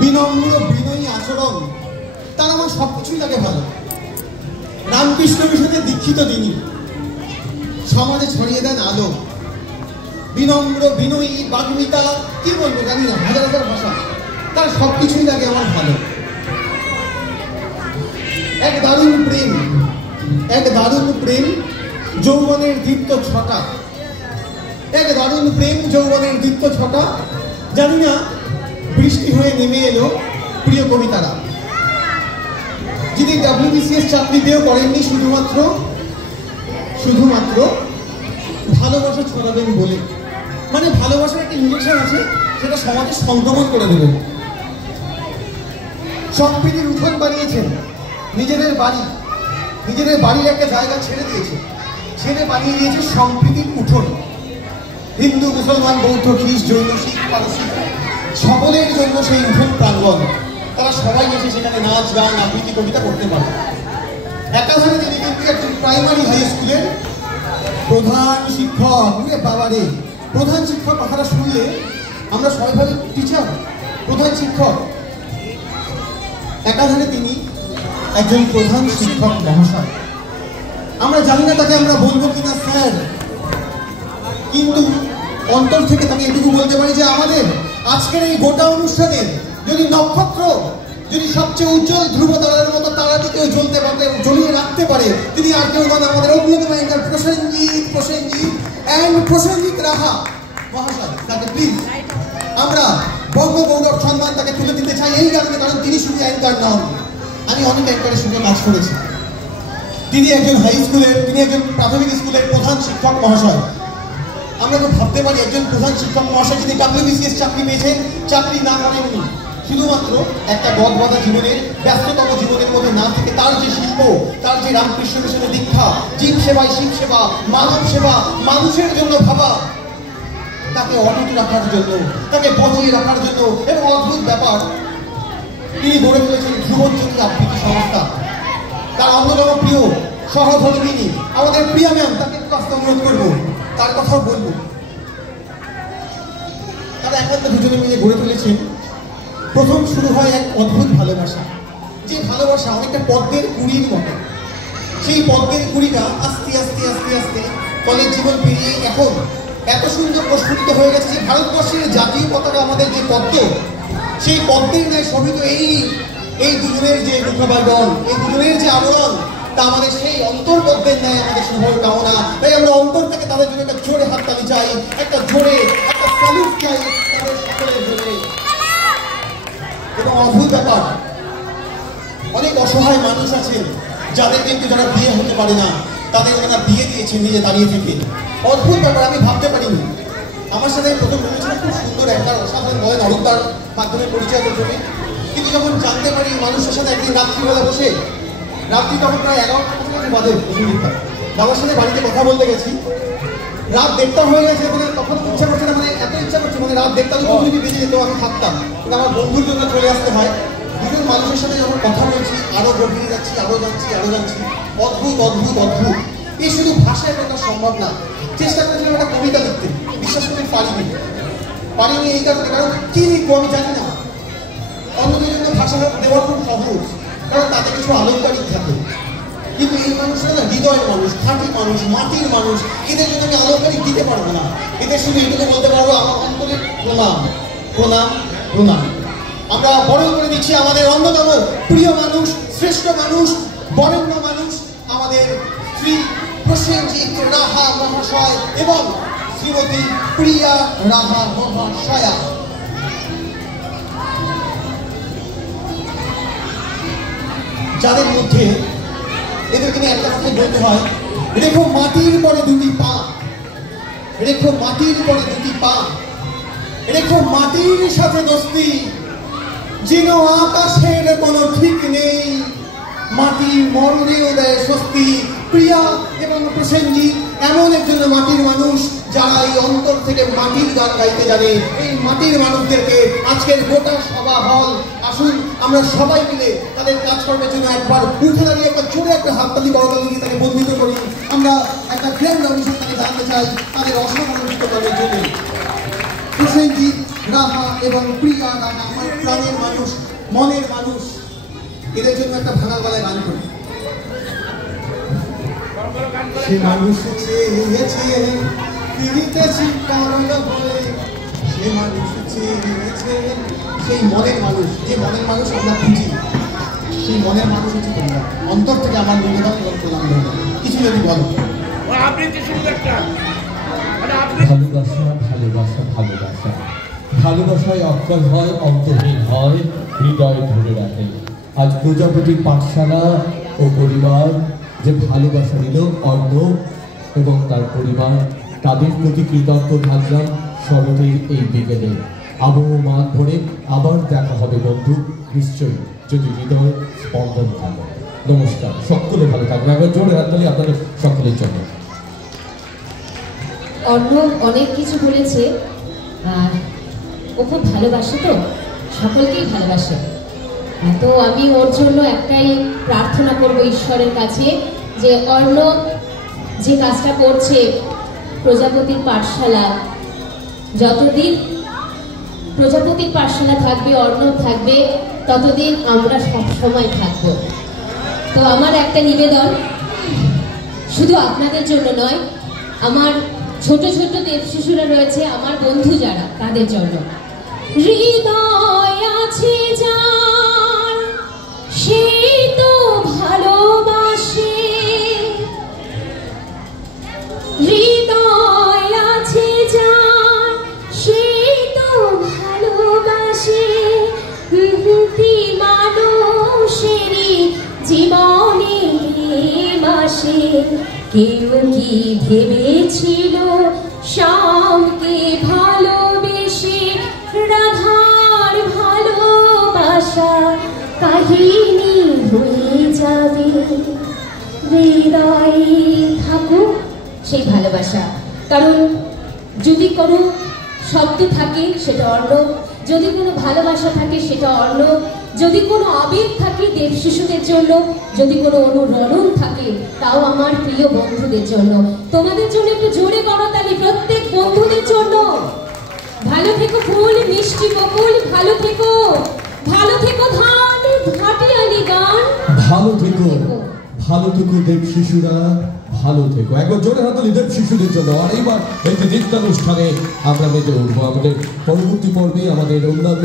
বিনম্র বিনয়ী আচরণ, তার আমার সবকিছুই লাগে ভালো। রামকৃষ্ণ মিশনে দীক্ষিত তিনি, সমাজে ছড়িয়ে দেন আলো। বিনম্র বিনয়ী বাগ্মিতা, কি বলবো জানি না, হাজার হাজার ভাষা, তার সবকিছুই লাগে আমার ভালো। এক দারুণ প্রেম, এক দারুণ প্রেম, যৌবনের দীপ্ত ছটা। এক দারুণ প্রেম, যৌবনের দীপ্ত ছটা। জানি না বৃষ্টি হয়ে নেমে এলো প্রিয় কবিতারা, যিনি WBCS চাকরিতেও করেননি শুধুমাত্র ভালোবাসা ছড়াবেন বলে। মানে ভালোবাসার একটা ইঞ্জেকশন আছে, সেটা সমাজে সংক্রমণ করে দেবেন। সম্প্রীতির উঠোন বানিয়েছেন, নিজেদের বাড়ির একটা জায়গা ছেড়ে বানিয়ে দিয়েছে সম্প্রীতির উঠোন। হিন্দু, মুসলমান, বৌদ্ধ, খ্রিস্ট, জৈন, শিখ, পারসিক সকলের জন্য সেই উঠোন প্রাঙ্গণ। তারা সবাই এসে সেখানে নাচ, গান, আবৃত্তি, কবিতা করতে পারে। একাধারে তিনি কিন্তু একজন প্রাইমারি হাই স্কুলের প্রধান শিক্ষক। বাবারে, প্রধান শিক্ষক কথাটা শুনলে আমরা সবাই ভাবি টিচার, প্রধান শিক্ষক। একাধারে তিনি একজন প্রধান শিক্ষক মহাশয়। আমরা জানি না তাকে আমরা বলবো কিনা স্যার, কিন্তু অন্তর থেকে তাকে এটুকু বলতে পারি যে আমাদের আজকের এই গোটা অনুষ্ঠানের যদি নক্ষত্র, যদি সবচেয়ে উজ্জ্বল ধ্রুব তারার মতো তারাটিকেও জ্বলিয়ে রাখতে পারে, তিনি আর কেউ নন, আমাদের অন্যতম অ্যাঙ্কার প্রসেনজিৎ রাহা মহাশয়। তাকে প্লিজ আমরা বঙ্গগৌরব সম্মান তাকে তুলে দিতে চাই এই কারণে, কারণ তিনি শুধু অ্যাঙ্কার নন। আমি অনেক অ্যাঙ্কারের সঙ্গে কাজ করেছি। তিনি একজন প্রাথমিক স্কুলের প্রধান শিক্ষক মহাশয়। আমরা তো ভাবতে পারি একজন প্রধান শিক্ষক মহাশয় যিনি WBCS চাকরি পেয়েছেন, চাকরি না করেননি, শুধুমাত্র একটা গদবাঁধা জীবনের, ব্যস্ততম জীবনের মধ্যে না থেকে তার যে শিল্প, তার যে রামকৃষ্ণ মিশনের দীক্ষা, জীব সেবায় শিব সেবা, মানব সেবা, মানুষের জন্য ভাবা, তাকে অটুট রাখার জন্য, তাকে বজিয়ে রাখার জন্য, এবং অদ্ভুত ব্যাপার, তিনি গড়ে তুলেছেন ধ্রুবজ্যোতি আবৃত্তি সংস্থা। তার অন্যতম প্রিয় সহধর্মিনী আমাদের প্রিয়া ম্যাম, তাকে একটু অনুরোধ করবো, তার কথাও বলবো। তারা একান্ত দুজনে মিলে গড়ে তুলেছেন। প্রথম শুরু হয় এক অদ্ভুত ভালোবাসা, যে ভালোবাসা অনেকটা পদ্মের কুড়ির মতো। সেই পদ্মের কুড়িটা আস্তে আস্তে আস্তে আস্তে কলেজ জীবন পেরিয়ে এখন এত সুন্দর প্রস্ফুটিত হয়ে গেছে যে ভারতবর্ষের জাতীয় পতাকা আমাদের যে পদ্ম, সেই পদ্মের ন্যায় শোভিত এই দুজনের যে মুখবাগন, এই দুজনের যে আবরণ, তা আমাদের সেই অন্তর্পদ্মের ন্যায় আমাদের শুভ কামনা। তাই আমরা অন্তর থেকে তাদের জন্য একটা জোরে হাততালি চাই, একটা স্যালুট চাই তাদের সকলের জন্য। এবং অদ্ভুত ব্যাপার, অনেক অসহায় মানুষ আছেন যাদের কিন্তু যারা বিয়ে হতে পারে না, তাদের ওনারা বিয়ে দিয়েছেন নিজে দাঁড়িয়ে থেকে। অদ্ভুত ব্যাপার, আমি ভাবতে পারিনি। আমার সাথে প্রথম বলেছিলাম খুব সুন্দর একটা অসাধারণ বলেন অরূপদার মাধ্যমে পরিচয় করতে, কিন্তু যখন জানতে পারি মানুষের সাথে একদিন রাত্রিবেলা বসে, রাত্রি তখন প্রায় 11টা কাছাকাছি বাজে, বাবার সাথে বাড়িতে কথা বলতে গেছি, রাত 1:30 হয়ে গেছে বলে তখন ইচ্ছা করছে না, মানে এত ইচ্ছা করছে, মানে রাত 1:30 যদি বেজে যেত আমি থাকতাম, কিন্তু আমার বন্ধুর জন্য চলে আসতে হয়। দুজন মানুষের সাথে যখন কথা বলছি, আরো গভীরে যাচ্ছি, আরো যাচ্ছি, অদ্ভুত অদ্ভুত অদ্ভুত। এই শুধু ভাষায় লেখা সম্ভব না। চেষ্টা করেছিলাম একটা কবিতা লিখতে, বিশ্বাস করে পারিনি এই কারণে, কারণ কি লিখবো আমি জানি না। অন্যদের জন্য ভাষা দেওয়া খুব সহজ, কারণ তাতে কিছু আলংকারিক থাকে, কিন্তু এই মানুষরা না হৃদয়ের মানুষ, খাঁটি মানুষ, মাটির মানুষ, এদের জন্য আমি আলংকারিক দিতে পারবো না। এদের শুধু এটুকু বলতে পারবো আমার অন্তরের প্রণাম প্রণাম প্রণাম। আমরা বরণ করে দিচ্ছি আমাদের অন্যতম প্রিয় মানুষ, শ্রেষ্ঠ মানুষ, বরেণ্য মানুষ, আমাদের শ্রী প্রসেনজিৎ রাহা মহাশয় এবং শ্রীমতী প্রিয়া রাহা মহাশয়া। যাদের মধ্যে এদেরকে নিয়ে একটা কথা বলতে হয়, রেখো মাটির পরে দুটি পা, রেখো মাটির পরে দুটি পা, রেখো মাটির সাথে দোস্তি, যেন আকাশের কোনো ঠিক নেই, মাটি মরণেও দেয় স্বস্তি। প্রিয়া এবং প্রসেনজিৎ এমন একজন মাটির মানুষ যারা এই অন্তর থেকে মাটির গান গাইতে জানে। এই মাটির মানুষদেরকে আজকের গোটা সভা হল, আসুন আমরা সবাই মিলে তাদের কাজকর্মের জন্য একবার উঠে দাঁড়িয়ে একটা জোরে একটা হাততালি করতালি দিয়ে তাকে বন্ধিত করি। আমরা একটা গ্র্যান্ড অডিশন তাকে জানতে চাই তাদের অসাধারণ করার জন্য। প্রসেনজিৎ রাহা এবং প্রিয়া রাহা আমার প্রাণের মানুষ, মনের মানুষ, এদের জন্য একটা ভাঙা গলায় গান করি। সে মানুষ চেয়েছে ফিরিতেছি কারণ বলে, সে মানুষ চেয়েছে, সেই মনের মানুষ, যে মনের মানুষ আমরা খুঁজি, সেই মনের মানুষ হচ্ছে তোমরা। অন্তর থেকে আমার নিবেদন এবং প্রণাম দেবো। কিছু যদি বলো। ভালোবাসা ভালোবাসা ভালোবাসা ভালোবাসায় অক্ষর হয়, অন্তহীন হয়, হৃদয় ধরে রাখে। আজ প্রজাপতির পাঠশালা ও পরিবার যে ভালোবাসা দিল অর্ণব এবং তার পরিবার, তাদের প্রতি কৃতজ্ঞ থাকলাম শরতের এই বিকেলে। আবহ মাঠ ভরে আবার দেখা হবে বন্ধু, নিশ্চয়ই, যদি হৃদয় স্পন্দন থাকে। নমস্কার, সকলে ভালো থাকবে। একবার জোরে হাততালি আপনাদের সকলের জন্য। অর্ণব অনেক কিছু বলেছে, ও খুব ভালোবাসে, তো সকলকেই ভালোবাসে। তো আমি ওর জন্য একটাই প্রার্থনা করব ঈশ্বরের কাছে, যে অর্ণব যে কাজটা করছে প্রজাপতির পাঠশালা, যতদিন প্রজাপতির পাঠশালা থাকবে, অর্ণব থাকবে, ততদিন আমরা সবসময় থাকব। তো আমার একটা নিবেদন, শুধু আপনাদের জন্য নয়, আমার ছোট ছোট দেব শিশুরা রয়েছে, আমার বন্ধু যারা, তাদের জন্য। হৃদয় আছে যার, সে তো ভালোবাসে, হৃদয় আছে যার, সে তো ভালোবাসে। মানুষেরই জীবনে মাসে কেউ কি ভেবেছিল শ্যামকে ভালোবেসে রাধার ভালোবাসা কাহিনী হয়ে যাবে। হৃদয়ে থাকুক সেই ভালোবাসা, কারণ যদি কোনো শব্দ থাকে সেটা অর্ণব, যদি কোনো ভালোবাসা থাকে সেটা অর্ণব, যদি কোনো আবেগ থাকে দেব শিশুদের জন্য, যদি কোনো অনুরণন থাকে তাও আমার প্রিয় বন্ধুদের জন্য। তোমাদের জন্য একটু জোরে করতালি প্রত্যেক বন্ধুদের জন্য। ভালো থেকো ফুল মিষ্টি বকুল, ভালো থেকো, ভালো থেকো ধান ঘাটিয়ালি গান, ভালো থেকো, ভালো থেকো দেব শিশুরা, ভালো থেকো। একবার জোরে হাততালি দেব শিশুদের জন্য। আর এইবার এই যে নৃত্যানুষ্ঠানে আমরা মেতে উঠবো। আমাদের পরবর্তী পর্বে আমাদের অন্যান্য